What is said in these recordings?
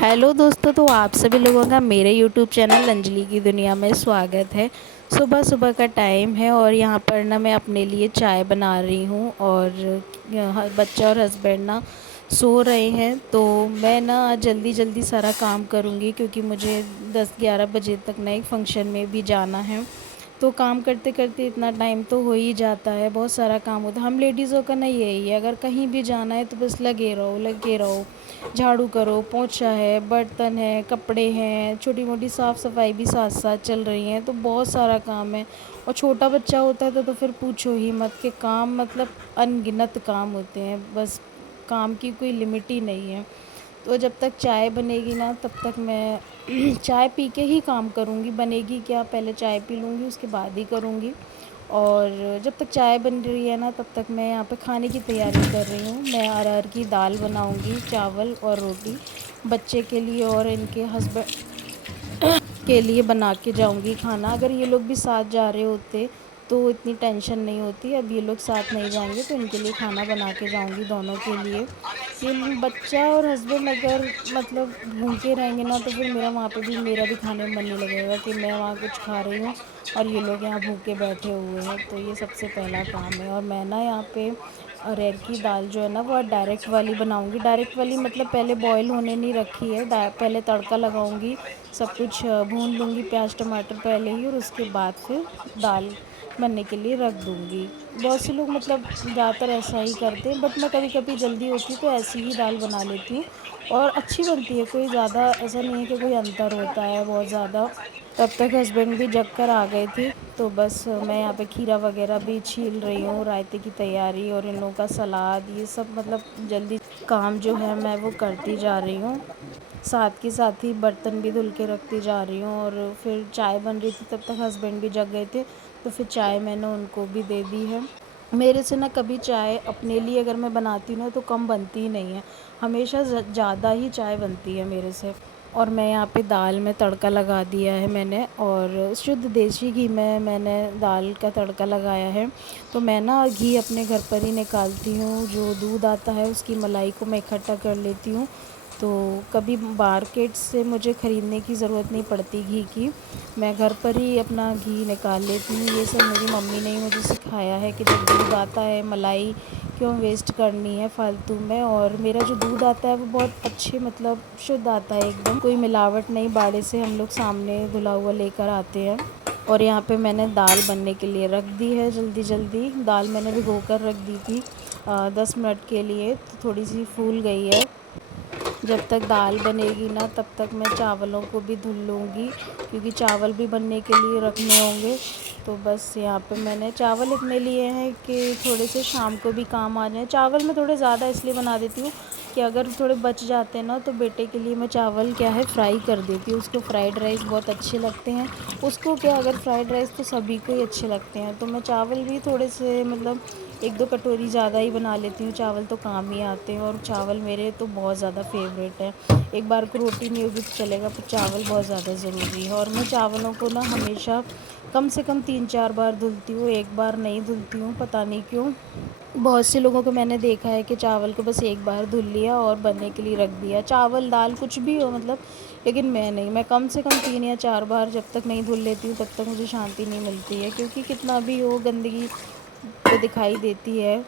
Hello दोस्तों, तो आप सभी लोगों का मेरे यूट्यूब चैनल अंजलि की दुनिया में स्वागत है। सुबह सुबह का टाइम है और यहाँ पर ना मैं अपने लिए चाय बना रही हूँ और बच्चा और हस्बैंड ना सो रहे हैं। तो मैं ना आज जल्दी जल्दी सारा काम करूँगी क्योंकि मुझे 10-11 बजे तक ना एक फ़ंक्शन में भी जाना है। तो काम करते करते इतना टाइम तो हो ही जाता है, बहुत सारा काम होता है। हम लेडीज़ों का ना यही है, अगर कहीं भी जाना है तो बस लगे रहो लगे रहो। झाड़ू करो, पोंछा है, बर्तन है, कपड़े हैं, छोटी मोटी साफ़ सफाई भी साथ साथ चल रही हैं, तो बहुत सारा काम है। और छोटा बच्चा होता है तो फिर पूछो ही मत कि काम मतलब अनगिनत काम होते हैं, बस काम की कोई लिमिट ही नहीं है। तो जब तक चाय बनेगी ना तब तक मैं चाय पी के ही काम करूँगी। बनेगी क्या, पहले चाय पी लूँगी उसके बाद ही करूँगी। और जब तक चाय बन रही है ना तब तक मैं यहाँ पे खाने की तैयारी कर रही हूँ। मैं अरहर की दाल बनाऊँगी, चावल और रोटी बच्चे के लिए और इनके हस्बैंड के लिए बना के जाऊंगी खाना। अगर ये लोग भी साथ जा रहे होते तो इतनी टेंशन नहीं होती। अब ये लोग साथ नहीं जाएंगे तो इनके लिए खाना बना के जाऊंगी दोनों के लिए। ये बच्चा और हस्बैंड अगर मतलब भूखे रहेंगे ना तो फिर मेरा वहाँ पे भी मेरा भी खाने में मन नहीं लगेगा कि मैं वहाँ कुछ खा रही हूँ और ये लोग यहाँ भूखे बैठे हुए हैं। तो ये सबसे पहला काम है। और मैं ना यहाँ पे अरहर की दाल जो है ना वो डायरेक्ट वाली बनाऊंगी। डायरेक्ट वाली मतलब पहले बॉईल होने नहीं रखी है, पहले तड़का लगाऊंगी, सब कुछ भून लूँगी, प्याज टमाटर पहले ही, और उसके बाद फिर दाल बनने के लिए रख दूँगी। बहुत से लोग मतलब ज़्यादातर ऐसा ही करते हैं, बट मैं कभी कभी जल्दी होती तो ऐसी ही दाल बना लेती हूँ और अच्छी बनती है। कोई ज़्यादा ऐसा नहीं है कि कोई अंतर होता है बहुत ज़्यादा। तब तक हस्बैंड भी जग कर आ गए थे, तो बस मैं यहाँ पे खीरा वगैरह भी छील रही हूँ, रायते की तैयारी और इन लोगों का सलाद, ये सब मतलब जल्दी काम जो है मैं वो करती जा रही हूँ। साथ के साथ ही बर्तन भी धुल के रखती जा रही हूँ। और फिर चाय बन रही थी तब तक हस्बैंड भी जग गए थे, तो फिर चाय मैंने उनको भी दे दी है। मेरे से ना कभी चाय अपने लिए अगर मैं बनाती हूँ ना तो कम बनती ही नहीं है, हमेशा ज़्यादा ही चाय बनती है मेरे से। और मैं यहाँ पे दाल में तड़का लगा दिया है मैंने, और शुद्ध देसी घी में मैंने दाल का तड़का लगाया है। तो मैं ना घी अपने घर पर ही निकालती हूँ, जो दूध आता है उसकी मलाई को मैं इकट्ठा कर लेती हूँ। तो कभी मार्केट से मुझे ख़रीदने की ज़रूरत नहीं पड़ती घी की, मैं घर पर ही अपना घी निकाल लेती हूँ। ये सब मेरी मम्मी ने ही मुझे सिखाया है कि जब दूध आता है मलाई क्यों वेस्ट करनी है फालतू में। और मेरा जो दूध आता है वो बहुत अच्छे मतलब शुद्ध आता है एकदम, कोई मिलावट नहीं, बाड़े से हम लोग सामने धुला हुआ लेकर आते हैं। और यहाँ पे मैंने दाल बनने के लिए रख दी है। जल्दी जल्दी दाल मैंने भिगो कर रख दी थी 10 मिनट के लिए, तो थोड़ी सी फूल गई है। जब तक दाल बनेगी ना तब तक मैं चावलों को भी धुल लूँगी क्योंकि चावल भी बनने के लिए रखने होंगे। तो बस यहाँ पे मैंने चावल इतने लिए हैं कि थोड़े से शाम को भी काम आ जाए। चावल मैं थोड़े ज़्यादा इसलिए बना देती हूँ कि अगर थोड़े बच जाते हैं ना तो बेटे के लिए मैं चावल क्या है फ्राई कर देती हूँ। उसको फ्राइड राइस बहुत अच्छे लगते हैं। उसको क्या, अगर फ्राइड राइस तो सभी को ही अच्छे लगते हैं, तो मैं चावल भी थोड़े से मतलब 1-2 कटोरी ज़्यादा ही बना लेती हूँ। चावल तो काम ही आते हैं और चावल मेरे तो बहुत ज़्यादा फेवरेट है। एक बार को रोटी नहीं होगी तो चलेगा, पर चावल बहुत ज़्यादा ज़रूरी है। और मैं चावलों को ना हमेशा कम से कम 3-4 बार धुलती हूँ, एक बार नहीं धुलती हूँ, पता नहीं क्यों। बहुत से लोगों को मैंने देखा है कि चावल को बस एक बार धुल लिया और बनने के लिए रख दिया, चावल दाल कुछ भी हो मतलब। लेकिन मैं नहीं, मैं कम से कम 3 या 4 बार जब तक नहीं धुल लेती हूँ तब तक मुझे शांति नहीं मिलती है, क्योंकि कितना भी हो गंदगी तो दिखाई देती है।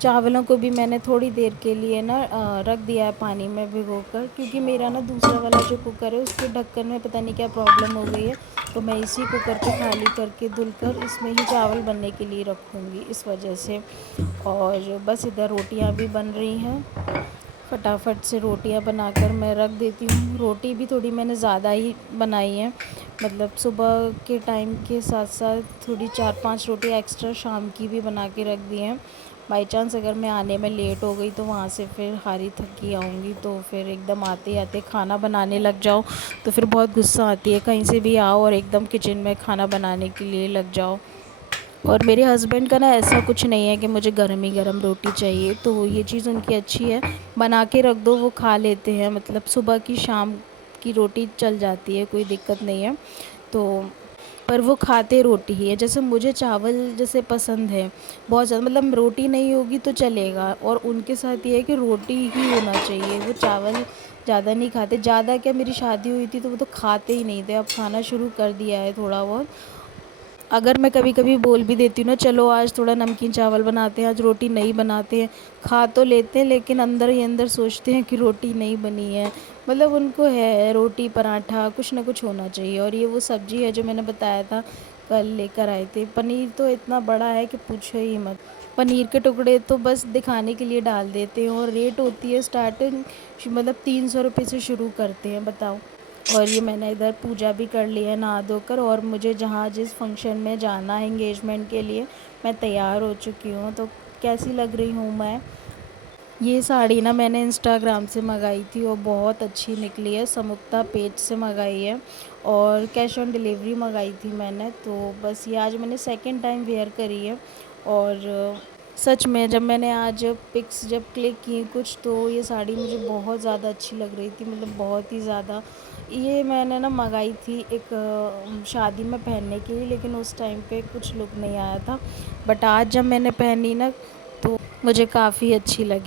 चावलों को भी मैंने थोड़ी देर के लिए ना रख दिया है पानी में भिगोकर, क्योंकि मेरा ना दूसरा वाला जो कुकर है उसके ढक्कन में पता नहीं क्या प्रॉब्लम हो गई है। तो मैं इसी कुकर को खाली करके धुलकर इसमें ही चावल बनने के लिए रखूँगी, इस वजह से। और बस इधर रोटियां भी बन रही हैं, फटाफट से रोटियां बनाकर मैं रख देती हूँ। रोटी भी थोड़ी मैंने ज़्यादा ही बनाई है, मतलब सुबह के टाइम के साथ साथ थोड़ी 4-5 रोटी एक्स्ट्रा शाम की भी बना के रख दी हैं। बाई चांस अगर मैं आने में लेट हो गई तो वहाँ से फिर हारी थकी आऊँगी, तो फिर एकदम आते आते खाना बनाने लग जाओ तो फिर बहुत गुस्सा आती है। कहीं से भी आओ और एकदम किचन में खाना बनाने के लिए लग जाओ। और मेरे हस्बैंड का ना ऐसा कुछ नहीं है कि मुझे गरम ही गरम रोटी चाहिए, तो ये चीज़ उनकी अच्छी है, बना के रख दो वो खा लेते हैं, मतलब सुबह की शाम की रोटी चल जाती है, कोई दिक्कत नहीं है। तो पर वो खाते रोटी ही है। जैसे मुझे चावल जैसे पसंद है बहुत ज़्यादा, मतलब रोटी नहीं होगी तो चलेगा, और उनके साथ ये है कि रोटी ही होना चाहिए। वो चावल زیادہ نہیں کھاتے، زیادہ کیا میری شادی ہوئی تھی تو وہ تو کھاتے ہی نہیں تھے، اب کھانا شروع کر دیا ہے تھوڑا بہت۔ اگر میں کبھی کبھی بول بھی دیتی ہوں نا چلو آج تھوڑا نمکین چاول بناتے ہیں، آج روٹی نہیں بناتے ہیں، کھا تو لیتے ہیں لیکن اندر ہی اندر سوچتے ہیں کہ روٹی نہیں بنی ہے، مطلب ان کو ہے روٹی پراٹھا کچھ نہ کچھ ہونا چاہیے۔ اور یہ وہ سبزی ہے جو میں نے بتایا تھا کل لے کر آئے تھے، پنیر تو اتنا بڑا ہے کہ پوچھو ہی مت۔ پنیر کے ٹکڑے تو بس دکھانے کے لیے ڈال دیتے ہیں، اور ریٹ ہوتی ہے اسٹارٹنگ مطلب 300 روپے سے شروع کرتے ہیں، بتاؤ۔ اور یہ میں نے ادھر پوجا بھی کر لی ہے نہا دھو کر، اور مجھے جہاں جس فنکشن میں جانا ہے انگیجمنٹ کے لیے میں تیار ہو چکی ہوں۔ تو کیسی لگ رہی ہوں میں؟ یہ ساڑی نا میں نے انسٹاگرام سے منگائی تھی اور بہت اچھی نکلی ہے، سمکتا پیج سے منگائی ہے، اور کیش آن ڈیلیوری منگائی تھی میں نے۔ تو بس یہ آج میں نے سیکنڈ ٹائم ویئر کری ہے، اور سچ میں جب میں نے آج پکس جب کلک کی کچھ تو یہ ساڑی مجھے بہت زیادہ اچھی لگ رہی تھی، مطلب بہت ہی زیادہ۔ یہ میں نے نا منگائی تھی ایک شادی میں پہننے کے لیے، لیکن اس ٹائم پہ کچھ لک نہیں آیا تھا، بٹ آج جب میں نے پہنی نا تو مجھے کافی اچھی لگی۔